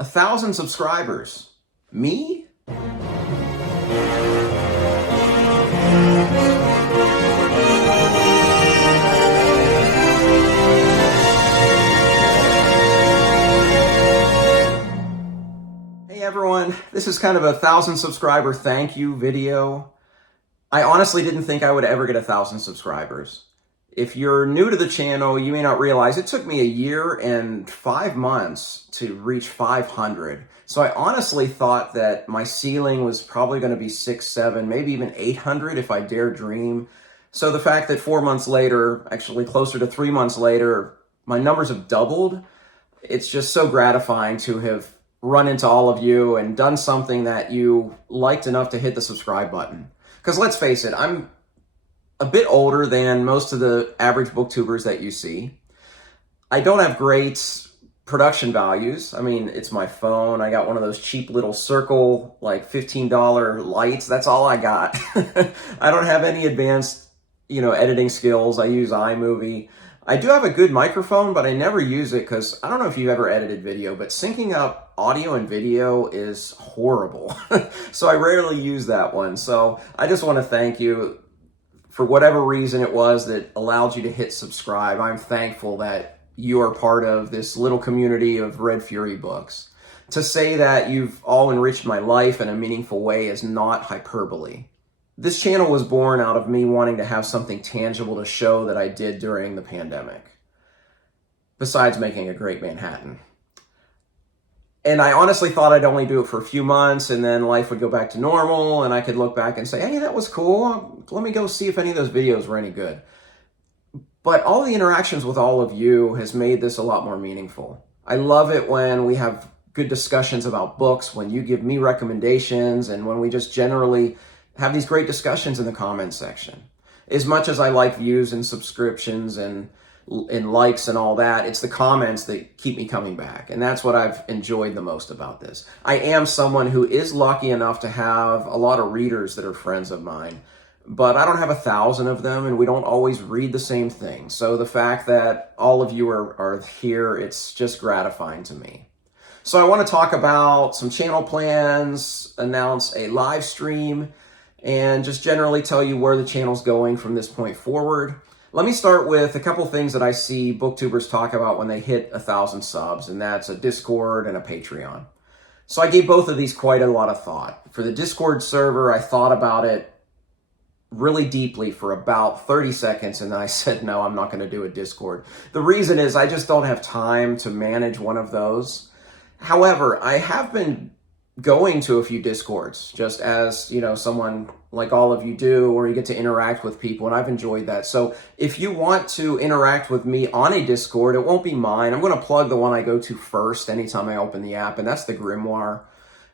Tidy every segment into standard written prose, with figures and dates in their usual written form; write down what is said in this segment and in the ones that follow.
1,000 subscribers. Me? Hey everyone, this is kind of a 1,000 subscriber thank you video. I honestly didn't think I would ever get 1,000 subscribers. If you're new to the channel, you may not realize it took me a year and 5 months to reach 500. So I honestly thought that my ceiling was probably going to be 6, 7, maybe even 800 if I dare dream. So the fact that 4 months later, actually closer to 3 months later, my numbers have doubled, it's just so gratifying to have run into all of you and done something that you liked enough to hit the subscribe button. Because let's face it, I'm a bit older than most of the average booktubers that you see. I don't have great production values. I mean, it's my phone. I got one of those cheap little circle, like $15 lights. That's all I got. I don't have any advanced, editing skills. I use iMovie. I do have a good microphone, but I never use it because I don't know if you've ever edited video, but syncing up audio and video is horrible. So I rarely use that one. So I just want to thank you for whatever reason it was that allowed you to hit subscribe. I'm thankful that you are part of this little community of Red Fury books. To say that you've all enriched my life in a meaningful way is not hyperbole. This channel was born out of me wanting to have something tangible to show that I did during the pandemic, besides making a great Manhattan. And I honestly thought I'd only do it for a few months and then life would go back to normal and I could look back and say, hey, that was cool. Let me go see if any of those videos were any good. But all the interactions with all of you has made this a lot more meaningful. I love it when we have good discussions about books, when you give me recommendations, and when we just generally have these great discussions in the comments section. As much as I like views and subscriptions and likes and all that, it's the comments that keep me coming back. And that's what I've enjoyed the most about this. I am someone who is lucky enough to have a lot of readers that are friends of mine, but I don't have 1,000 of them and we don't always read the same thing. So the fact that all of you are here, it's just gratifying to me. So I want to talk about some channel plans, announce a live stream, and just generally tell you where the channel's going from this point forward. Let me start with a couple things that I see booktubers talk about when they hit 1,000 subs, and that's a Discord and a Patreon. So I gave both of these quite a lot of thought. For the Discord server, I thought about it really deeply for about 30 seconds, and then I said, no, I'm not going to do a Discord. The reason is I just don't have time to manage one of those. However, I have been going to a few Discords, just as, someone like all of you do, where you get to interact with people, and I've enjoyed that. So if you want to interact with me on a Discord, it won't be mine. I'm going to plug the one I go to first anytime I open the app, and that's the Grimoire.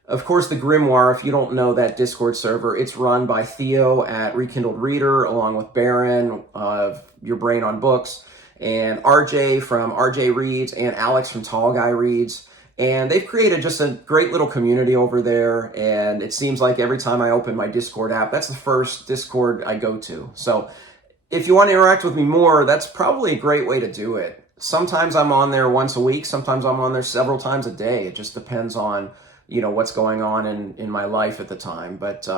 Of course, the Grimoire, if you don't know that Discord server, it's run by Theo at Rekindled Reader, along with Baron of Your Brain on Books, and RJ from RJ Reads, and Alex from Tall Guy Reads. And they've created just a great little community over there, and it seems like every time I open my Discord app, that's the first Discord I go to. So if you want to interact with me more, that's probably a great way to do it. Sometimes I'm on there once a week, sometimes I'm on there several times a day. It just depends on, what's going on in my life at the time. But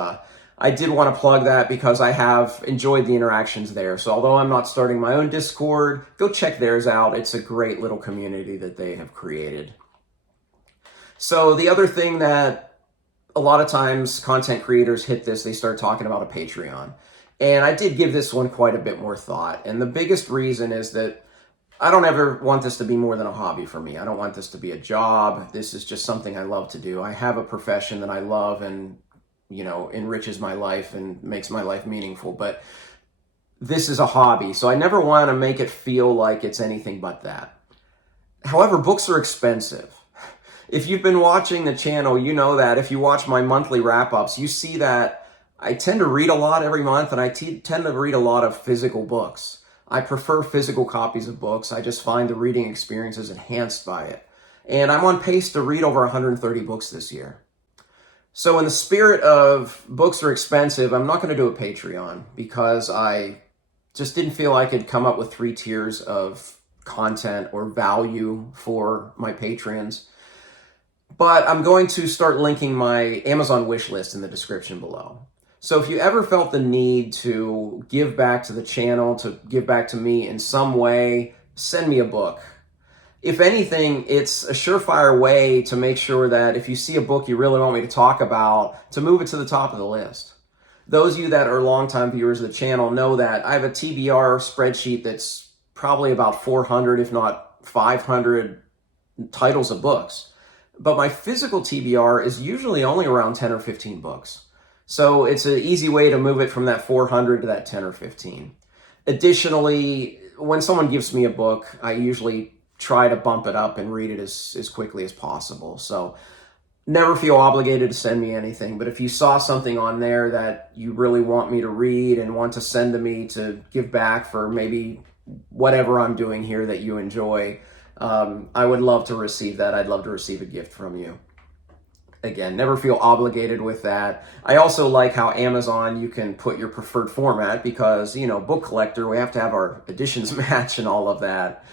I did want to plug that because I have enjoyed the interactions there. So although I'm not starting my own Discord, go check theirs out. It's a great little community that they have created. So the other thing that a lot of times content creators hit this, they start talking about a Patreon. And I did give this one quite a bit more thought. And the biggest reason is that I don't ever want this to be more than a hobby for me. I don't want this to be a job. This is just something I love to do. I have a profession that I love and, enriches my life and makes my life meaningful. But this is a hobby. So I never want to make it feel like it's anything but that. However, books are expensive. If you've been watching the channel, you know that. If you watch my monthly wrap-ups, you see that I tend to read a lot every month, and I tend to read a lot of physical books. I prefer physical copies of books. I just find the reading experience is enhanced by it. And I'm on pace to read over 130 books this year. So in the spirit of books are expensive, I'm not going to do a Patreon because I just didn't feel I could come up with 3 tiers of content or value for my patrons. But I'm going to start linking my Amazon wish list in the description below. So if you ever felt the need to give back to the channel, to give back to me in some way, send me a book. If anything, it's a surefire way to make sure that if you see a book you really want me to talk about, to move it to the top of the list. Those of you that are longtime viewers of the channel know that I have a TBR spreadsheet that's probably about 400, if not 500 titles of books. But my physical TBR is usually only around 10 or 15 books. So it's an easy way to move it from that 400 to that 10 or 15. Additionally, when someone gives me a book, I usually try to bump it up and read it as quickly as possible. So never feel obligated to send me anything, but if you saw something on there that you really want me to read and want to send to me to give back for maybe whatever I'm doing here that you enjoy, I would love to receive that. I'd love to receive a gift from you. Again, never feel obligated with that. I also like how Amazon, you can put your preferred format because, book collector, we have to have our editions match and all of that.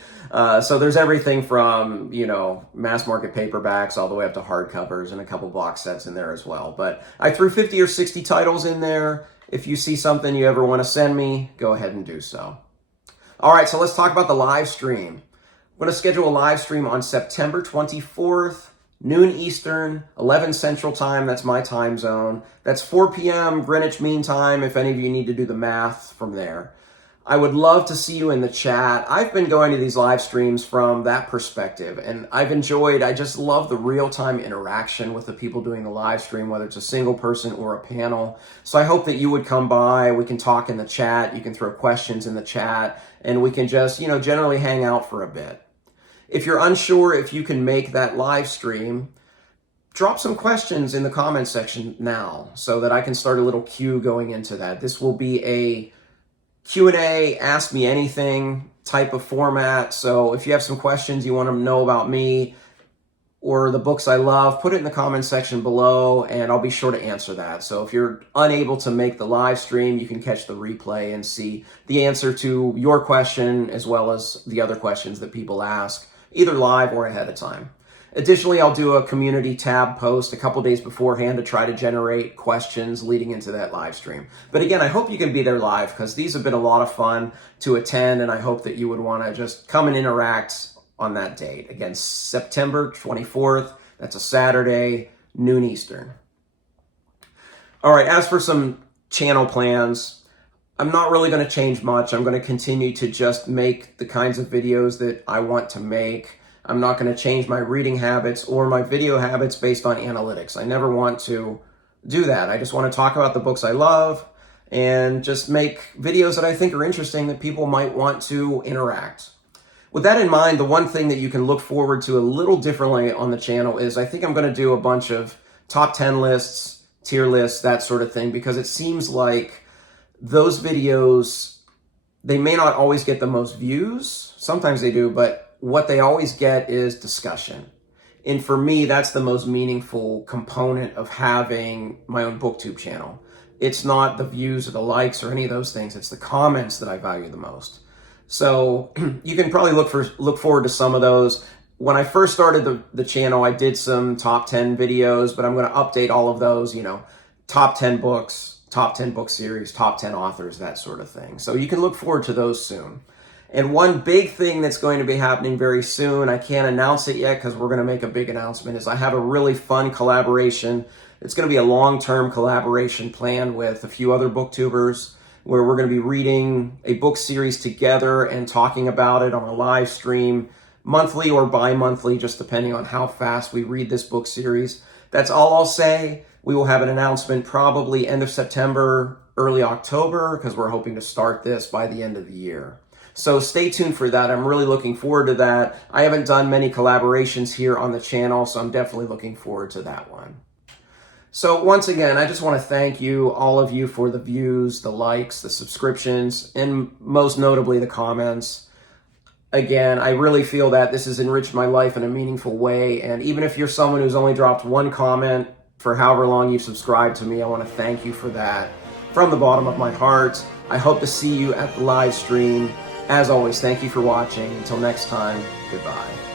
So there's everything from, mass market paperbacks all the way up to hardcovers and a couple box sets in there as well. But I threw 50 or 60 titles in there. If you see something you ever want to send me, go ahead and do so. All right, so let's talk about the live stream. I'm going to schedule a live stream on September 24th, noon Eastern, 11 Central Time. That's my time zone. That's 4 p.m. Greenwich Mean Time, if any of you need to do the math from there. I would love to see you in the chat. I've been going to these live streams from that perspective, and I just love the real-time interaction with the people doing the live stream, whether it's a single person or a panel. So I hope that you would come by. We can talk in the chat. You can throw questions in the chat, and we can just, generally hang out for a bit. If you're unsure if you can make that live stream, drop some questions in the comment section now so that I can start a little queue going into that. This will be a Q&A, ask me anything type of format. So if you have some questions you want to know about me or the books I love, put it in the comment section below and I'll be sure to answer that. So if you're unable to make the live stream, you can catch the replay and see the answer to your question as well as the other questions that people ask, either live or ahead of time. Additionally, I'll do a community tab post a couple days beforehand to try to generate questions leading into that live stream. But again, I hope you can be there live because these have been a lot of fun to attend, and I hope that you would want to just come and interact on that date. Again, September 24th, that's a Saturday, noon Eastern. All right, as for some channel plans, I'm not really going to change much. I'm going to continue to just make the kinds of videos that I want to make. I'm not going to change my reading habits or my video habits based on analytics. I never want to do that. I just want to talk about the books I love and just make videos that I think are interesting that people might want to interact. With that in mind, the one thing that you can look forward to a little differently on the channel is I think I'm going to do a bunch of top 10 lists, tier lists, that sort of thing, because it seems like those videos, they may not always get the most views. Sometimes they do, but what they always get is discussion. And for me, that's the most meaningful component of having my own BookTube channel. It's not the views or the likes or any of those things. It's the comments that I value the most. So you can probably look forward to some of those. When I first started the channel, I did some top 10 videos, but I'm going to update all of those, top 10 books, top 10 book series, top 10 authors, that sort of thing. So you can look forward to those soon. And one big thing that's going to be happening very soon, I can't announce it yet because we're going to make a big announcement, is I have a really fun collaboration. It's going to be a long-term collaboration plan with a few other booktubers where we're going to be reading a book series together and talking about it on a live stream, monthly or bi-monthly, just depending on how fast we read this book series. That's all I'll say. We will have an announcement probably end of September, early October, because we're hoping to start this by the end of the year. So stay tuned for that. I'm really looking forward to that. I haven't done many collaborations here on the channel, so I'm definitely looking forward to that one. So once again, I just want to thank you, all of you, for the views, the likes, the subscriptions, and most notably the comments. Again, I really feel that this has enriched my life in a meaningful way. And even if you're someone who's only dropped one comment for however long you've subscribed to me, I want to thank you for that from the bottom of my heart. I hope to see you at the live stream. As always, thank you for watching. Until next time, goodbye.